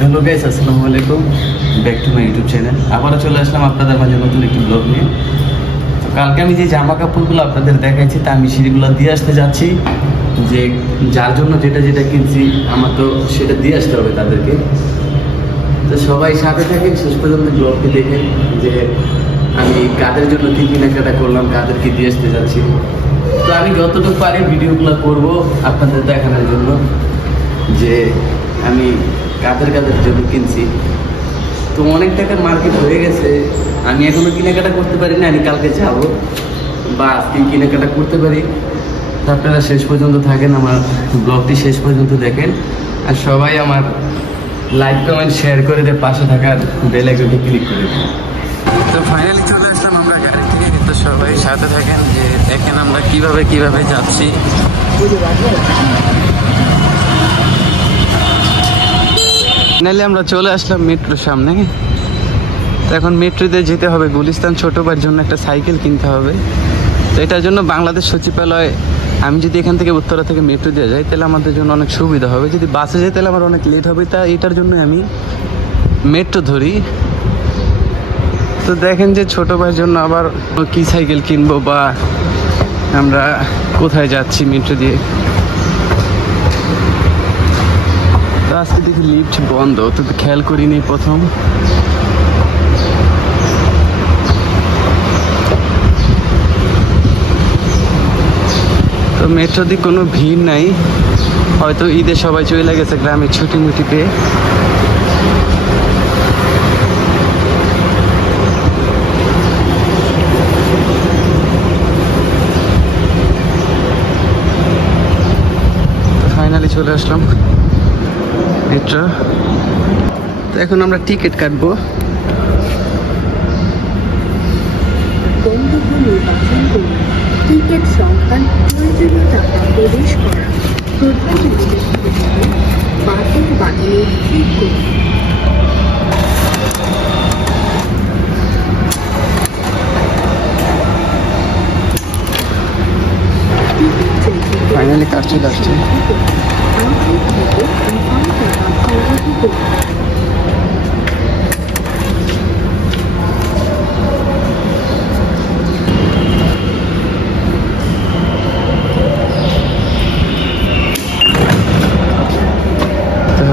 Hello guys, আসসালামু আলাইকুম, back to my YouTube channel. আবারও চলে আসলাম আপনাদের মাঝে নতুন একটি ব্লগ নিয়ে। তো কালকে আমি যে জামা কাপড়গুলো আপনাদের দেখাইছি তা আমি সেগুলো দিয়ে আসতে যাচ্ছি, যে যার জন্য যেটা যেটা কিনছি আমার তো সেটা দিয়ে আসতে হবে তাদেরকে। তো সবাই সাথে থাকেন, শেষ পর্যন্ত ব্লগটি দেখেন যে আমি কাদের জন্য কী কেনাকাটা করলাম, কাদেরকে দিয়ে আসতে যাচ্ছি। তো আমি যতটুকু পারি ভিডিওগুলো করব আপনাদের দেখানোর জন্য যে আমি কাদের জন্য কিনছি। তো অনেক টাকার মার্কেট হয়ে গেছে, আমি এখনো কেনাকাটা করতে পারি না। আমি কালকে যাবো বা আজকে কেনাকাটা করতে পারি। তো আপনারা শেষ পর্যন্ত থাকেন, আমার ব্লগটি শেষ পর্যন্ত দেখেন, আর সবাই আমার লাইক কমেন্ট শেয়ার করে দিয়ে পাশে থাকার বেল আইকনটি ক্লিক করে দিন। তো ফাইনালি চলে আসলাম আমরা গাড়ি থেকে। তো সবাই সাথে থাকেন, যে দেখেন আমরা কিভাবে যাচ্ছি। ফাইনালি আমরা চলে আসলাম মেট্রোর সামনে। তো এখন মেট্রোতে যেতে হবে গুলিস্তান ছোট ভাইয়ের জন্য একটা সাইকেল কিনতে হবে। তো এটার জন্য বাংলাদেশ সচিবালয়, আমি যদি এখান থেকে উত্তরা থেকে মেট্রো দিয়ে যাই তাহলে আমাদের জন্য অনেক সুবিধা হবে। যদি বাসে যাই তাহলে আমার অনেক লেট হবে, তা এটার জন্য আমি মেট্রো ধরি। তো দেখেন যে ছোট ভাইয়ের জন্য আবার কি সাইকেল কিনবো বা আমরা কোথায় যাচ্ছি মেট্রো দিয়ে। আজকে দেখি লিফট বন্ধ, তো খেয়াল করিনি প্রথম। তো মেট্রো দিয়ে কোনো ভিড় নাই, হয়তো ঈদে সবাই চলে গেছে গ্রামের ছুটি মুটি পেয়ে। ফাইনালি চলে আসলাম মেট্রো। তো এখন আমরা টিকিট কাটবো। টিকিট সংখ্যার প্রয়োজনীয় টাকা প্রবেশ করা, বাতিল বাতিলে ক্লিক করুন। ফাইনালি কাজ চলে আসছে।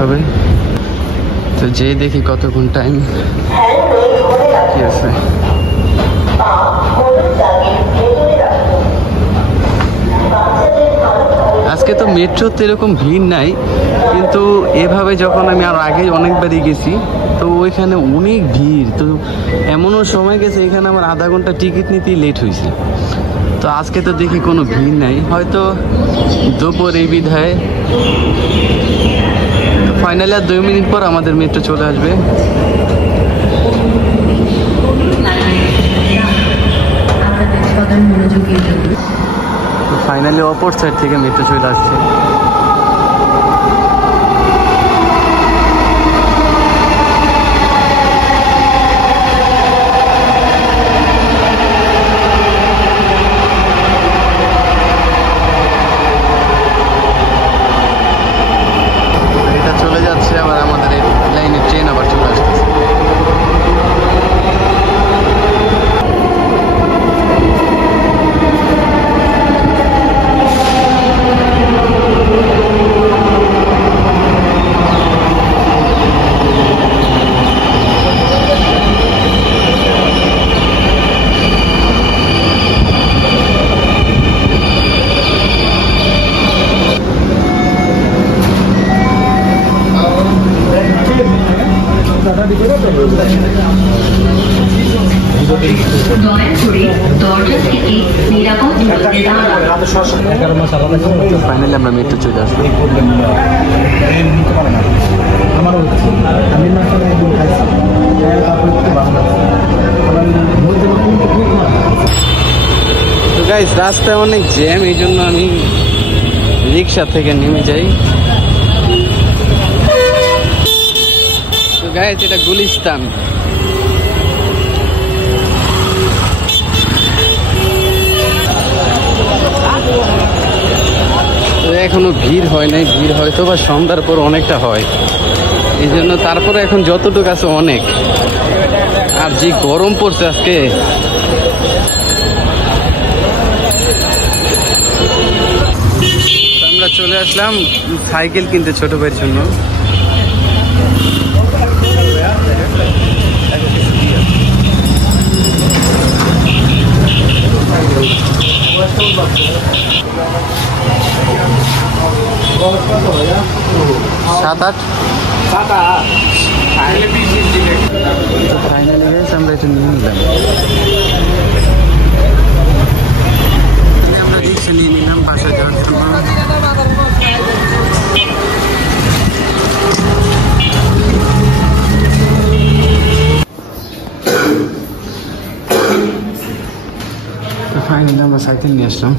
হবে তো যেই দেখি কতক্ষণ টাইম কি আছে। আজকে তো মেট্রোতে এরকম ভিড় নাই, কিন্তু এভাবে যখন আমি আর আগে অনেকবারই গেছি তো ওইখানে অনেক ভিড়। তো এমনও সময় গেছে এখানে আমার আধা ঘন্টা টিকিট নিতেই লেট হয়েছে। তো আজকে তো দেখি কোনো ভিড় নাই, হয়তো দুপুর এই বিধায়। ফাইনালি আর 2 মিনিট পর আমাদের মেট্রো চলে আসবে। ফাইনালি অপর সাইড থেকে মেট্রো চলে আসছে। চলে যাচ্ছে আবার আমাদের এই লাইনের ট্রেন আবার চলে আসতেছে। ফাইনালি আমরা মেট্রো চলে আসলাম। তো গাইস, রাস্তায় অনেক জ্যাম, এই জন্য আমি রিক্সা থেকে নেমে যাই। তো গাইস, এটা গুলিস্তান। এখনো ভিড় হয় নাই, ভিড় হয়তো বা সন্ধ্যার পর অনেকটা হয়। এই জন্য তারপরে এখন যতটুকু আছে অনেক। আর যে গরম পড়ছে আজকে, আমরা চলে আসলাম সাইকেল কিনতে ছোট ভাইয়ের জন্য। সাত আট ফাইনালি আমরা এটা নিয়ে নিলাম। আমরা রিক্সা নিয়ে নিলাম বাসা যাওয়ার জন্য। ফাইনালি আমরা সাইকেল নিয়ে আসলাম।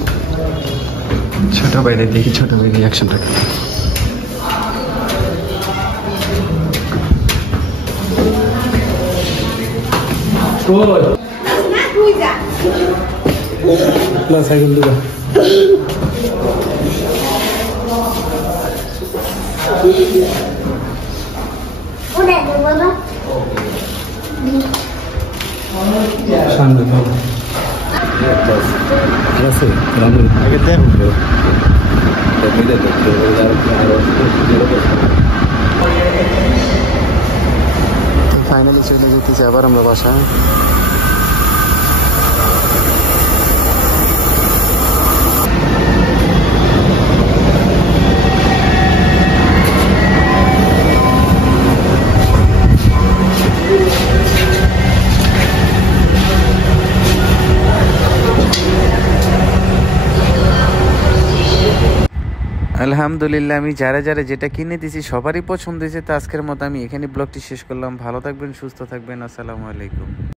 ছোট বাইরে দেখি, ছোট বাইরে অ্যাকশনটা সাইকেল দুটো সামনে ফাইনালি চলে যেতেছি আবার আমরা বাসায়। আলহামদুলিল্লাহ, আমি যারা যারা যেটা কিনে দিয়েছি সবারই পছন্দ হয়েছে। তো আজকের মতো আমি এখানে ব্লগটি শেষ করলাম। ভালো থাকবেন, সুস্থ থাকবেন। আসসালামু আলাইকুম।